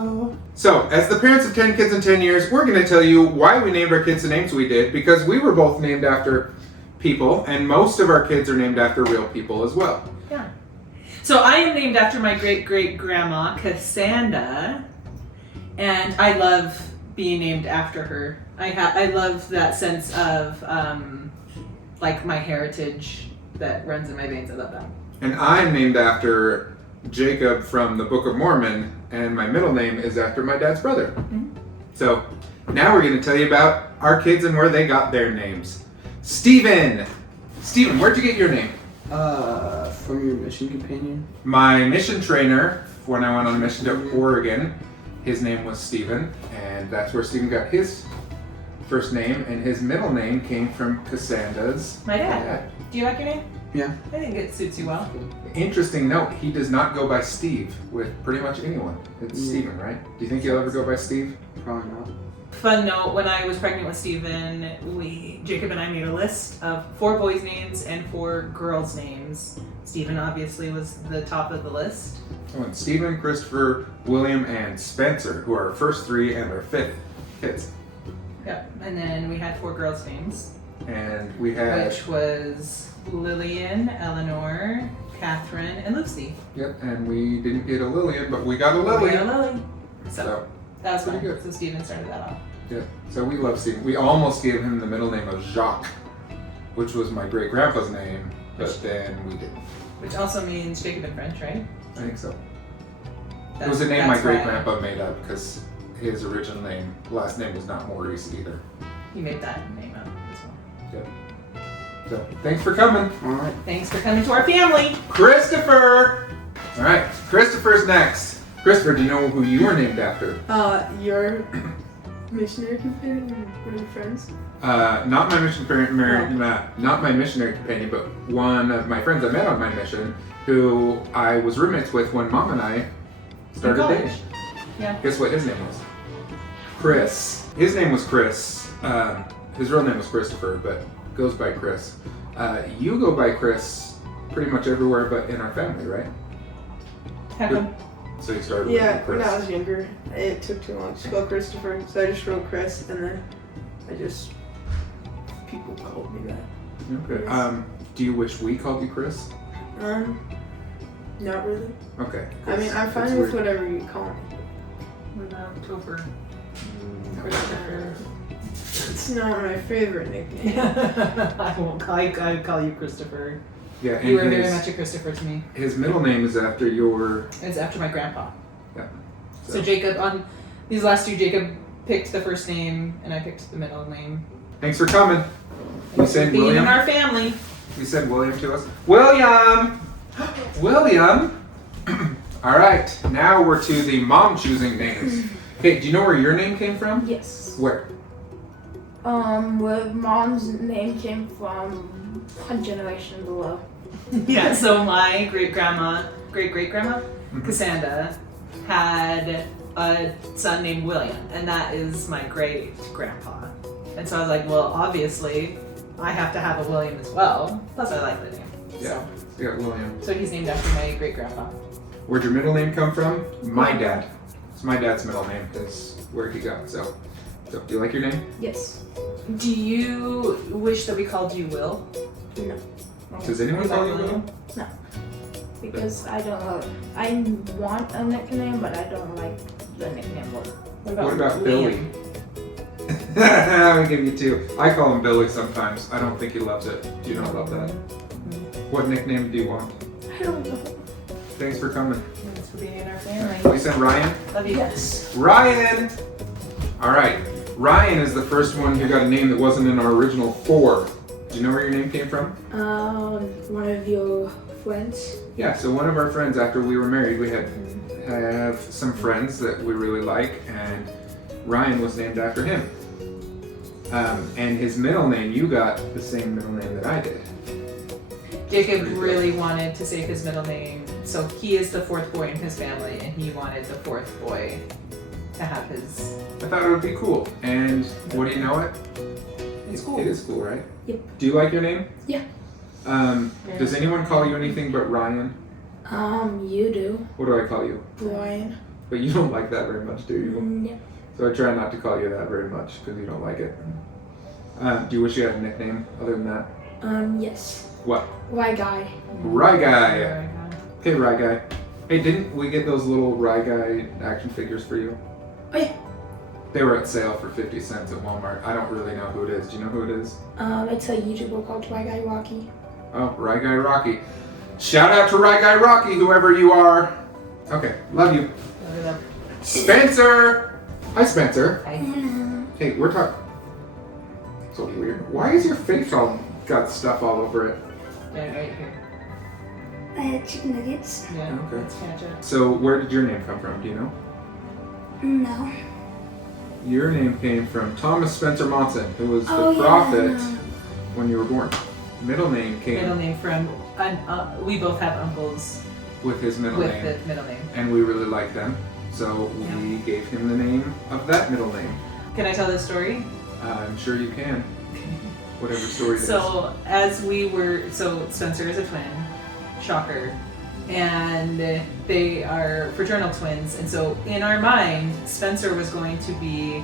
Hello. So, as the parents of 10 kids in 10 years, we're going to tell you why we named our kids the names we did, because we were both named after people, and most of our kids are named after real people as well. Yeah. So I am named after my great-great-grandma, Cassandra, and I love being named after her. I love that sense of, like, my heritage that runs in my veins. I love that. And I'm named after Jacob from the Book of Mormon, and my middle name is after my dad's brother. Mm-hmm. So, now we're going to tell you about our kids and where they got their names. Steven, where'd you get your name? From your mission companion. My mission trainer, when I went on a mission to Oregon, his name was Steven, and that's where Steven got his first name, and his middle name came from Cassandra's My dad. Do you like your name? Yeah. I think it suits you well. Interesting note, he does not go by Steve with pretty much anyone. It's Steven, right? Do you think he'll ever go by Steve? Probably not. Fun note, when I was pregnant with Steven, Jacob and I made a list of 4 boys' names and 4 girls' names. Steven obviously was the top of the list. Oh, and Stephen, Christopher, William, and Spencer, who are our first 3 and our 5th kids. Yep. And then we had 4 girls' names, And we had... which was Lillian, Eleanor, Catherine, and Lucy. Yep, and we didn't get a Lillian, but we got a Lily. We got a Lily. So, That was pretty fun. good. So Steven started that off. yeah. So we love Stephen. We almost gave him the middle name of Jacques, which was my great-grandpa's name, but then we didn't. Which also means Jacob in French, right? I think so. It was a name my great-grandpa made up because his original name, last name was not Maurice either. He made that name up as well. Yep. So, thanks for coming. Alright. Thanks for coming to our family. Christopher! Alright, Christopher's next. Christopher, do you know who you were named after? Your missionary companion or one of your friends? Not my not my missionary companion, but one of my friends I met on my mission, who I was roommates with when Mom and I started college. dating. Yeah. Guess what his name was? Chris. His name was Chris. His real name was Christopher, but goes by Chris. You go by Chris pretty much everywhere, but in our family, right? How come? So you started Yeah, with when Chris. I was younger, it took too long to spell Christopher, so I just wrote Chris, and then people called me that. Okay. Yes. Do you wish we called you Chris? Not really. Okay. I mean, I'm It's fine with weird. whatever you call me. What about Topher? Christopher. It's not my favorite nickname. I won't call you. I would call you Christopher. Yeah, and You were very his, much a Christopher to me. his middle name is after your... It's after my grandpa. Yeah. So Jacob, on these last 2, Jacob picked the first name, and I picked the middle name. Thanks for coming. You said Being William? in our family. You said William to us? William! William! All right, now we're to the mom choosing names. Okay, do you know where your name came from? Yes. Where? Where mom's name came from one generation below. Yeah, so my great-grandma, Cassandra, had a son named William, and that is my great-grandpa. And so I was like, well, obviously, I have to have a William as well. Plus, I like the name. Yeah, you got William. So he's named after my great-grandpa. Where'd your middle name come from? My dad. It's my dad's middle name is where he got. So do you like your name? Yes. Do you wish that we called you Will? No. Does anyone You like call you Will? William? Because I don't know. I want a nickname, but I don't like the nickname Will. What about Liam? Billy? I'll give you 2. I call him Billy sometimes. I don't think he loves it. Do you not love that? What nickname do you want? I don't know. Thanks for coming. Thanks for being in our family. We said Ryan? Love you. Yes. Ryan! Alright, Ryan is the first one who got a name that wasn't in our original 4. Do you know where your name came from? One of your friends. Yeah, so one of our friends, after we were married, we have some friends that we really like, and Ryan was named after him. And his middle name, you got the same middle name that I did. Jacob really wanted to save his middle name, so he is the 4th boy in his family, and he wanted the 4th boy to have his. I thought it would be cool, and what do you know it? It's cool. It is cool, right? Yep. Do you like your name? Yeah. Does anyone call you anything but Ryan? You do. What do I call you? Ryan. But you don't like that very much, do you? No. So I try not to call you that very much because you don't like it. Do you wish you had a nickname other than that? Yes. What? Why guy? Rye Guy. Okay, Rye Guy. Hey, didn't we get those little Rye Guy action figures for you? Oh yeah. They were at sale for 50 cents at Walmart. I don't really know who it is. Do you know who it is? It's a YouTuber called Why Guy Rocky. Oh, Rye Guy Rocky. Shout out to Rye Guy Rocky, whoever you are. Okay, love you. Spencer! Hi, Spencer. Hey, we're talking. So weird. Why is your face all got stuff all over it? Yeah, right here. I had chicken nuggets. Yeah, Okay. it's ketchup. So where did your name come from? Do you know? No. Your name came from Thomas Spencer Monson, who was the Oh, yeah. prophet when you were born. Middle name came Middle name from, we both have uncles with his middle with name, the middle name. and we really liked them, so we gave him the name of that middle name. Can I tell this story? I'm sure you can. Whatever story it is. So Spencer is a twin, shocker, and they are fraternal twins. And so in our mind, Spencer was going to be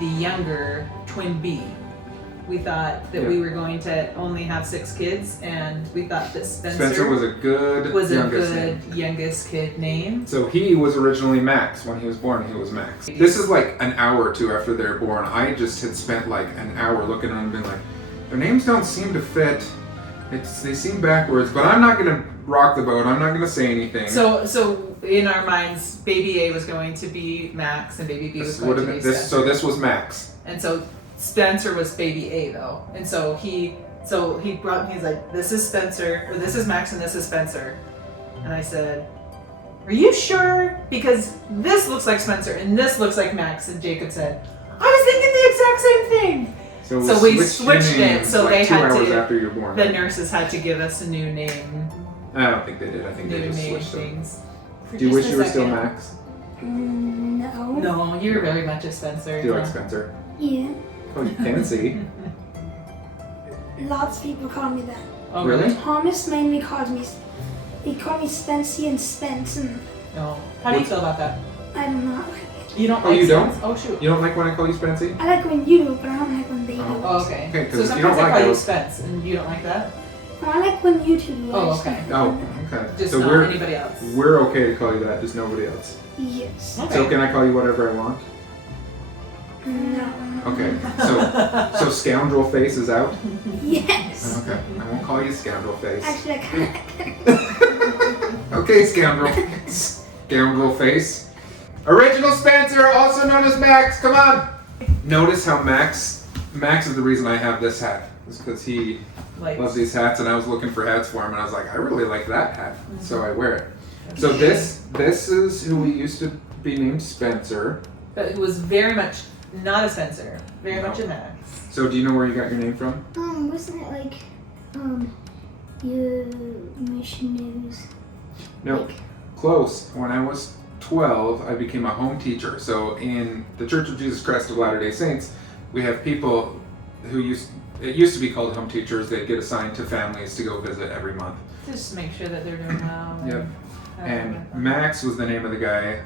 the younger twin B. We thought that we were going to only have 6 kids, and we thought that Spencer was a good youngest name. youngest kid name. So he was originally Max. When he was born, he was Max. This is like an hour or two after they're born. I just had spent like an hour looking at them and being like, their names don't seem to fit. They seem backwards, but I'm not gonna rock the boat. I'm not gonna say anything. So in our minds, baby A was going to be Max, and baby B was going to be Spencer. So this was Max. And so Spencer was baby A though, and so he's like, this is Spencer, or this is Max, and this is Spencer. And I said, are you sure? Because this looks like Spencer and this looks like Max. And Jacob said, I was thinking the exact same thing. So we switched it, so like they 2 had hours to. after you were born. The nurses had to give us a new name, I don't think they did. I think they new just name switched them. things. For Do you just wish a you were still second. Max? No. No, you're very much a Spencer. Do you like Spencer? Yeah. Oh, you can see. Lots of people call me that. Oh, Really? Thomas mainly calls me. They call me Spency and Spence, and No. How do you feel about that? I don't know. You don't Oh, like you don't? Spence? Oh, shoot. You don't like when I call you Spency? I like when you do, but I don't like when they do. Oh. Oh, okay. Okay, 'cause So if you sometimes don't I like call you those- Spence, and you don't like that? No, I like when you two do. Oh, I just okay. don't- Oh, okay. Just so not we're anybody else. we're okay to call you that, just nobody else. Yes. Okay. So can I call you whatever I want? No. Okay. So scoundrel face is out. Yes. Okay. I won't call you scoundrel face. Actually, I kind of. Okay, scoundrel. Scoundrel face. Original Spencer, also known as Max. Come on. Notice how Max is the reason I have this hat. It's because he Like, loves these hats, and I was looking for hats for him, and I was like, I really like that hat, so I wear it. So this is who we used to be named Spencer. but it was very much not a Spencer, very No. much a Max. So do you know where you got your name from? Wasn't it like, your missionaries? No. Close. When I was 12, I became a home teacher. So in the Church of Jesus Christ of Latter-day Saints, we have people who it used to be called home teachers. They'd get assigned to families to go visit every month. Just make sure that they're doing well. Yep. And Max was the name of the guy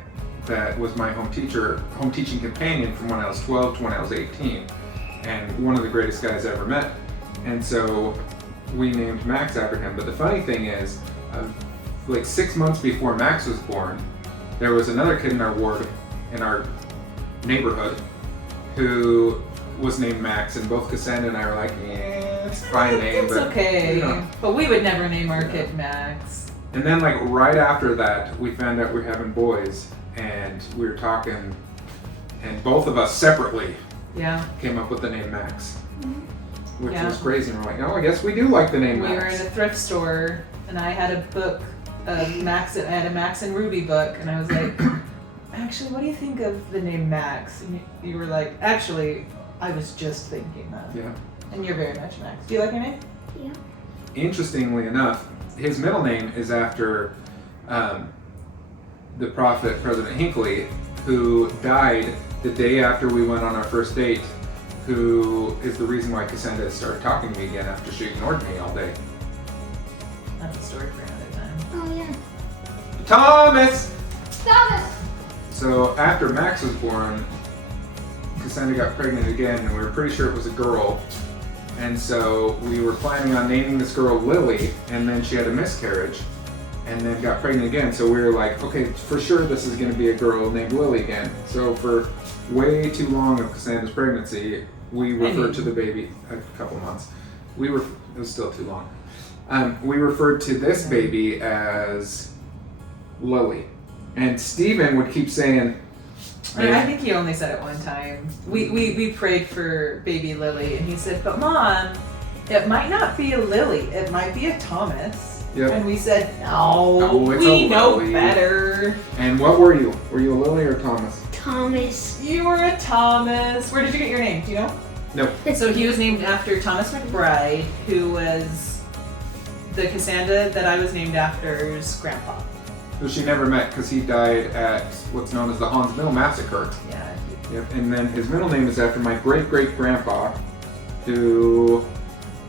that was my home teaching companion from when I was 12 to when I was 18. And one of the greatest guys I ever met. And so we named Max after him. But the funny thing is, like 6 months before Max was born, there was another kid in our ward, in our neighborhood, who was named Max. And both Cassandra and I were like, yeah, it's a fine name. It's but okay. you know. But we would never name our kid Max. And then like right after that, we found out we were having boys, and we were talking, and both of us separately Yeah. came up with the name Max, which Yeah. was crazy. And we're like, oh, I guess we do like the name We were Max. in a thrift store, and I had a book of Max. I had a Max and Ruby book, and I was like, actually, what do you think of the name Max? And you were like, actually, I was just thinking that. Yeah. And you're very much Max. Do you like your name? Yeah. Interestingly enough, his middle name is after the prophet President Hinckley, who died the day after we went on our first date, who is the reason why Cassandra started talking to me again after she ignored me all day. That's a story for another time. Oh yeah. Thomas! Thomas. So So after Max was born, Cassandra got pregnant again, and we were pretty sure it was a girl. And so we were planning on naming this girl Lily, and then she had a miscarriage, and then got pregnant again. So we were like, okay, for sure this is going to be a girl named Lily again. So for way too long of Cassandra's pregnancy, we referred to the baby, a couple months. It was still too long. We referred to this baby as Lily. And Stephen would keep saying, I think he only said it one time. We prayed for baby Lily, and he said, but Mom, it might not be a Lily, it might be a Thomas. Yep. And we said, no, it's we a know Lily. better. And what were you? Were you a Lily or a Thomas? Thomas. You were a Thomas. Where did you get your name? Do you know? No. So he was named after Thomas McBride, who was the Cassandra that I was named after's grandpa. Who she never met because he died at what's known as the Hans Mill Massacre. Yeah. Yep. And then his middle name is after my great-great-grandpa, who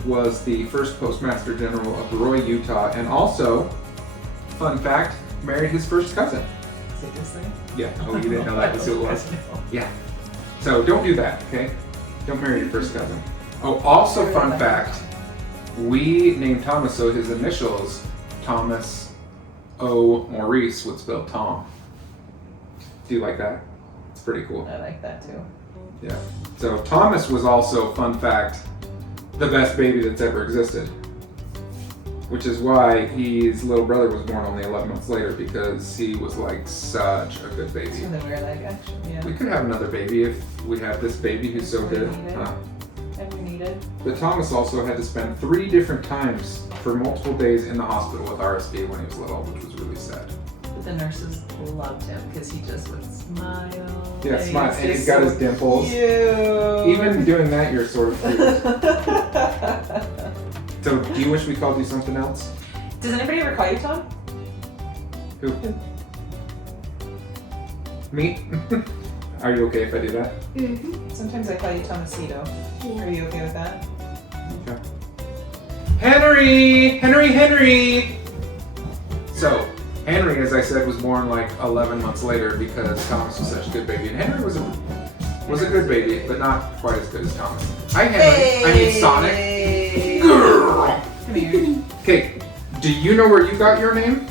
was the first Postmaster General of Roy, Utah, and also, fun fact, married his first cousin. Seriously? Yeah. Oh, you didn't know that was who it was? No. Yeah. So don't do that, okay? Don't marry your first cousin. Oh, also fun fact, we named Thomas so his initials, Thomas O. Maurice, would spell Tom. Do you like that? It's pretty cool. I like that too. Yeah. So Thomas was also, fun fact, the best baby that's ever existed. Which is why his little brother was born only 11 months later, because he was like such a good baby. So then we were like, actually, yeah. We could have another baby if we have this baby who's so good. And we needed. But Thomas also had to spend 3 different times for multiple days in the hospital with RSV when he was little, which was really sad. But the nurses loved him because he just would smile. Yeah, and smile, he's and he's just got so his dimples. cute. Even doing that, you're sort of cute. So, do you wish we called you something else? Does anybody ever call you Tom? Who? Me? Are you okay if I do that? Mm-hmm. Sometimes I call you Tomasito. Are you okay with that? Okay. Henry! Henry, Henry! So, Henry, as I said, was born like 11 months later because Thomas was such a good baby. And Henry was a good baby, but not quite as good as Thomas. Hi, Henry. I mean, Sonic. Girl! Come here. Okay, do you know where you got your name?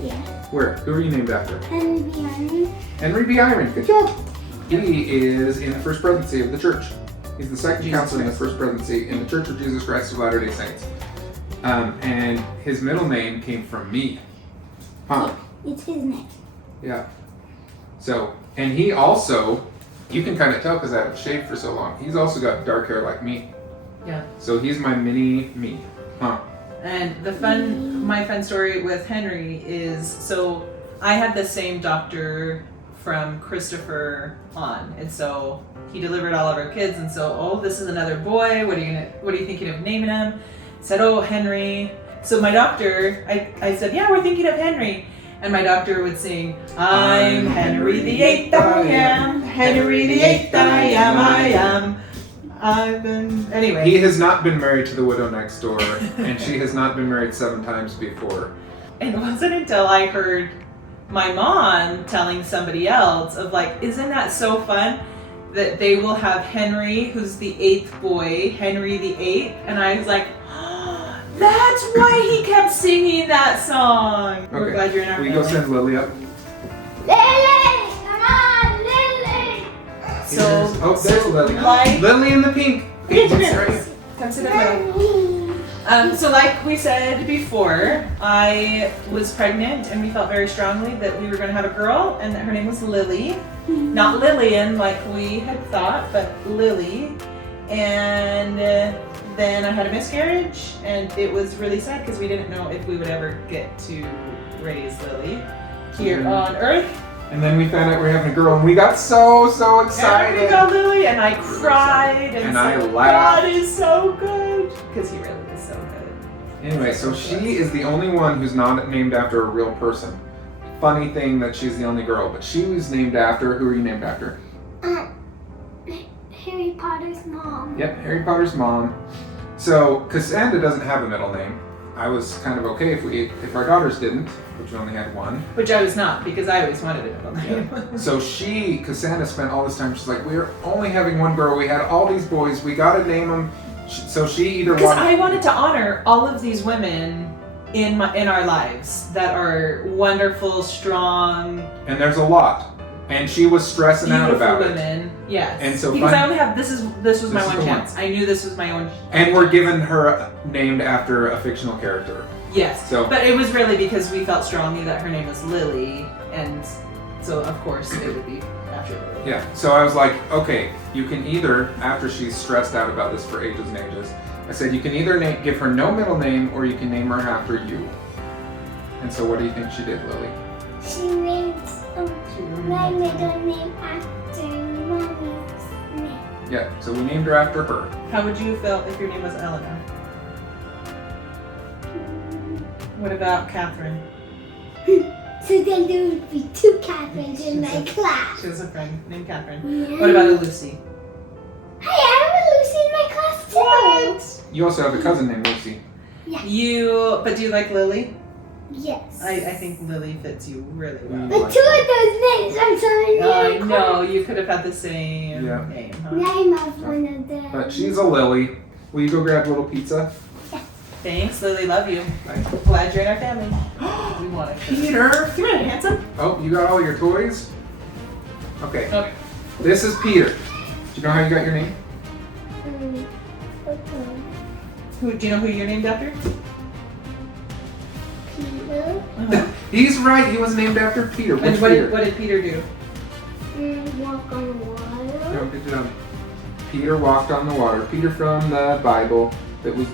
Yeah. Where? Who are you named after? And Iron. Henry B. Iron. Good job. He is in the First Presidency of the Church. He's the second Jesus counselor in the Christ. First Presidency in the Church of Jesus Christ of Latter-day Saints. And his middle name came from me. Huh. It's his name. Yeah. So, and he also, you can kind of tell because I haven't shaved for so long, he's also got dark hair like me. Yeah. So he's my mini me. Huh. And my fun story with Henry is, so I had the same doctor from Christopher on, and so he delivered all of our kids, and so, oh, this is another boy, what are you thinking of naming him? I said, oh, Henry. So my doctor, I said, yeah, we're thinking of Henry. And my doctor would sing, I'm Henry VIII, I am. Henry VIII, I am. I've been, anyway. He has not been married to the widow next door, and she has not been married 7 times before. And it wasn't until I heard my mom telling somebody else of like, isn't that so fun that they will have Henry, who's the 8th boy, Henry the 8th, and I was like, oh, that's why he kept singing that song. We're Okay. glad you're in our Will you go family. send Lily up? Lily! Come on, Lily! So, Oh, there's Lily. like, Lily in the pink. Okay, let's try it. come sit down. So like we said before, I was pregnant and we felt very strongly that we were going to have a girl and that her name was Lily. Not Lillian like we had thought, but Lily. And then I had a miscarriage and it was really sad because we didn't know if we would ever get to raise Lily here on Earth. And then we found out we were having a girl, and we got so And excited. we got Lily and I cried and And said, I laughed. God is so good. Because he really is so good. Anyway, so she is the only one who's not named after a real person. Funny thing that she's the only girl, but she was named after, who are you named after? Harry Potter's mom. Yep, Harry Potter's mom. So Cassandra doesn't have a middle name. I was kind of okay if our daughters didn't, which we only had one. Which I was not, because I always wanted a middle name. So Cassandra spent all this time, she's like, we're only having one girl, we had all these boys, we gotta name them. So she either Because wanted... I wanted to honor all of these women in our lives that are wonderful, strong, And there's a lot. And she was stressing out beautiful about it. women. Yes. And so because fun- I only have this was my This one is the one. chance. I knew this was my own. And we're giving her named after a fictional character. Yes. So- But it was really because we felt strongly that her name was Lily, and so of course it would be after Lily. Yeah, so I was like, okay, you can either, after she's stressed out about this for ages and ages, I said you can either give her no middle name or you can name her after you. And so what do you think she did, Lily? She named my middle name after mommy's name. Yeah, so we named her after her. How would you feel if your name was Eleanor? What about Catherine? So then there would be two Catherines in my class. She has a friend named Catherine. Yeah. What about a Lucy? Hey, I have a Lucy in my class too. You also have a cousin named Lucy. But do you like Lily? Yes. I think Lily fits you really well. But two of those names are so I near. know, you could have had the same Yeah. name, huh? Name of one of them. But she's a Lily. Will you go grab a little pizza? Thanks, Lily, love you. Bye. Glad you're in our family. We want it. Peter! Come here, handsome. Oh, you got all your toys? Okay. Okay. This is Peter. Do you know how you got your name? Okay. Do you know who you're named after? Peter. He's right, he was named after Peter. Which And what Peter? did Peter do? Walk on water. No, good job. Peter walked on the water. Peter from the Bible. That was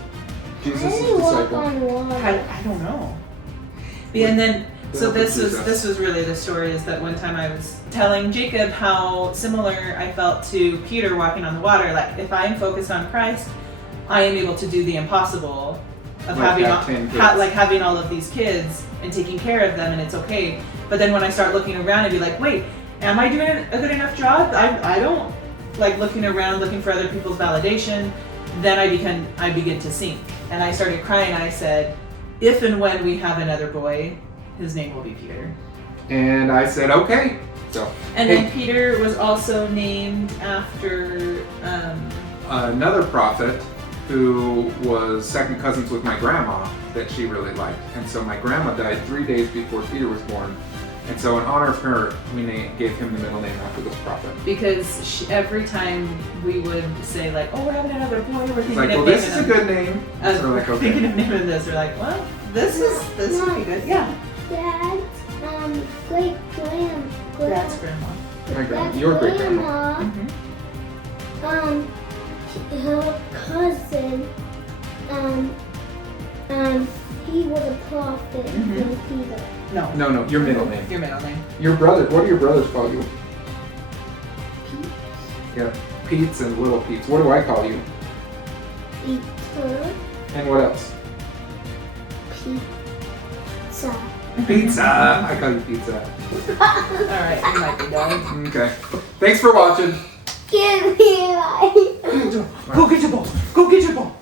Jesus' How do you walk disciple. on water? I don't know. Yeah, and then so Don't confuse us. this was really the story is that one time I was telling Jacob how similar I felt to Peter walking on the water. Like if I'm focused on Christ, I am able to do the impossible of Like having have 10 kids. like having all of these kids and taking care of them, and it's okay. But then when I start looking around and be like, wait, am I doing a good enough job? I don't like looking around looking for other people's validation. Then I begin to sink, and I started crying. And I said, if and when we have another boy, his name will be Peter. And I said, okay. So And Hey. then Peter was also named after another prophet who was second cousins with my grandma that she really liked. And so my grandma died 3 days before Peter was born. And so in honor of her, we gave him the middle name after this prophet. because every time we would say like, oh, we're having another boy, we're He's thinking like, of well, this naming is a him. good name. We're So we're like, thinking okay. of naming this. We're like, well, this would be good. Yeah, Dad, great that's grandma. My grandma, your great grandma. Mhm. Her cousin, he was a prophet Mhm. named Peter. No, No, your middle name. your middle name. Your brother, what do your brothers call you? Yeah, Pete's and Little Pete's. What do I call you? Peter, And what else? pizza. Pizza. I call you Pizza. All right, you might be done. Okay. Thanks for watching. Give me life. Go get your ball. Go get your ball.